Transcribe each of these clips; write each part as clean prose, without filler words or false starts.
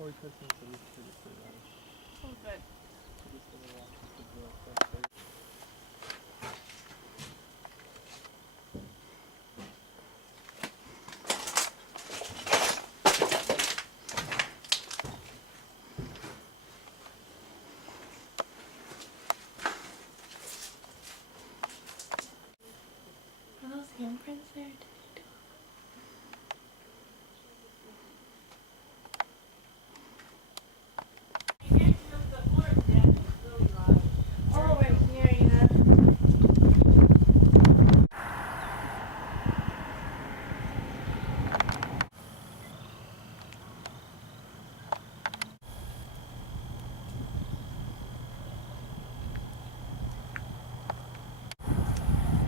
before Christmas, at least for the survival. Oh, good. Just gonna walk with the girl first. Are those handprints there? Oh, right here, yeah.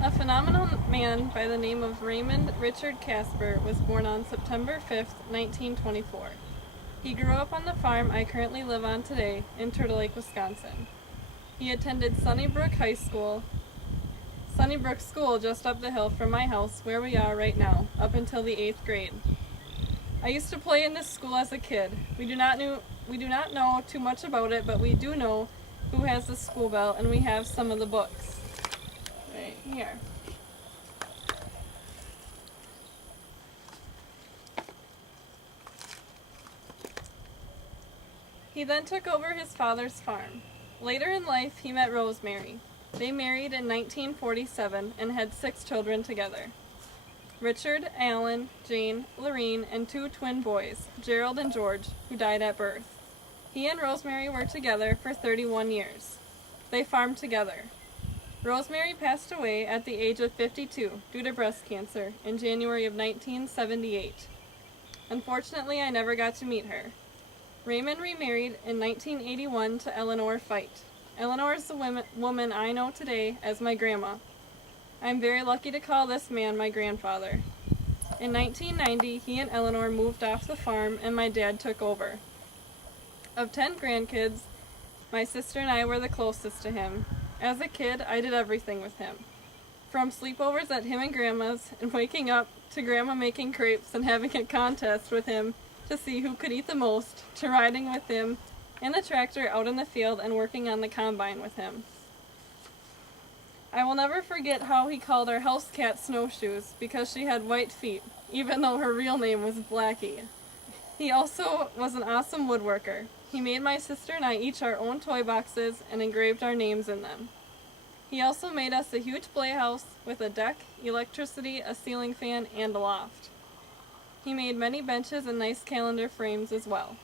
A phenomenal man by the name of Raymond Richard Casper was born on September 5th, 1924. He grew up on the farm I currently live on today in Turtle Lake, Wisconsin. He attended Sunnybrook School just up the hill from my house where we are right now, up until the 8th grade. I used to play in this school as a kid. We do not know too much about it, but we do know who has the school bell, and we have some of the books. Right here. He then took over his father's farm. Later in life, he met Rosemary. They married in 1947 and had 6 children together. Richard, Alan, Jane, Lorene, and 2 twin boys, Gerald and George, who died at birth. He and Rosemary were together for 31 years. They farmed together. Rosemary passed away at the age of 52 due to breast cancer in January of 1978. Unfortunately, I never got to meet her. Raymond remarried in 1981 to Eleanor Fite. Eleanor is the woman I know today as my grandma. I'm very lucky to call this man my grandfather. In 1990, he and Eleanor moved off the farm and my dad took over. Of 10 grandkids, my sister and I were the closest to him. As a kid, I did everything with him. From sleepovers at him and Grandma's and waking up to Grandma making crepes and having a contest with him to see who could eat the most, to riding with him in the tractor out in the field and working on the combine with him. I will never forget how he called our house cat Snowshoes because she had white feet, even though her real name was Blackie. He also was an awesome woodworker. He made my sister and I each our own toy boxes and engraved our names in them. He also made us a huge playhouse with a deck, electricity, a ceiling fan, and a loft. He made many benches and nice calendar frames as well.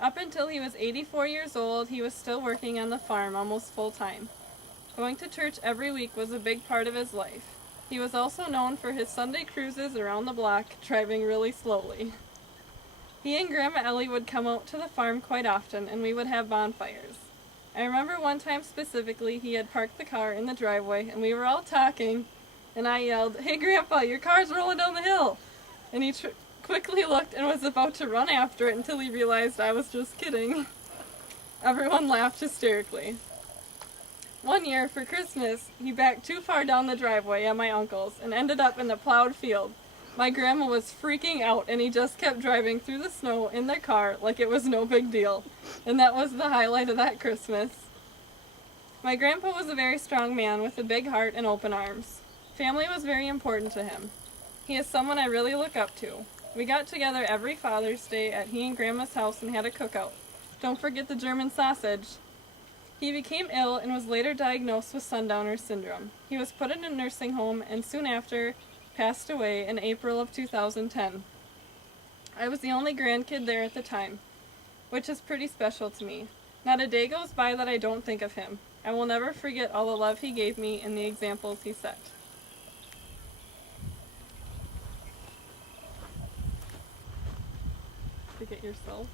Up until he was 84 years old, he was still working on the farm almost full time. Going to church every week was a big part of his life. He was also known for his Sunday cruises around the block, driving really slowly. He and Grandma Ellie would come out to the farm quite often, and we would have bonfires. I remember one time specifically, he had parked the car in the driveway, and we were all talking, and I yelled, "Hey Grandpa, your car's rolling down the hill!" And he quickly looked and was about to run after it until he realized I was just kidding. Everyone laughed hysterically. One year, for Christmas, he backed too far down the driveway at my uncle's and ended up in the plowed field. My grandma was freaking out, and he just kept driving through the snow in their car like it was no big deal. And that was the highlight of that Christmas. My grandpa was a very strong man with a big heart and open arms. Family was very important to him. He is someone I really look up to. We got together every Father's Day at he and Grandma's house and had a cookout. Don't forget the German sausage. He became ill and was later diagnosed with Sundowner syndrome. He was put in a nursing home and soon after passed away in April of 2010. I was the only grandkid there at the time, which is pretty special to me. Not a day goes by that I don't think of him. I will never forget all the love he gave me and the examples he set. Pick it yourself.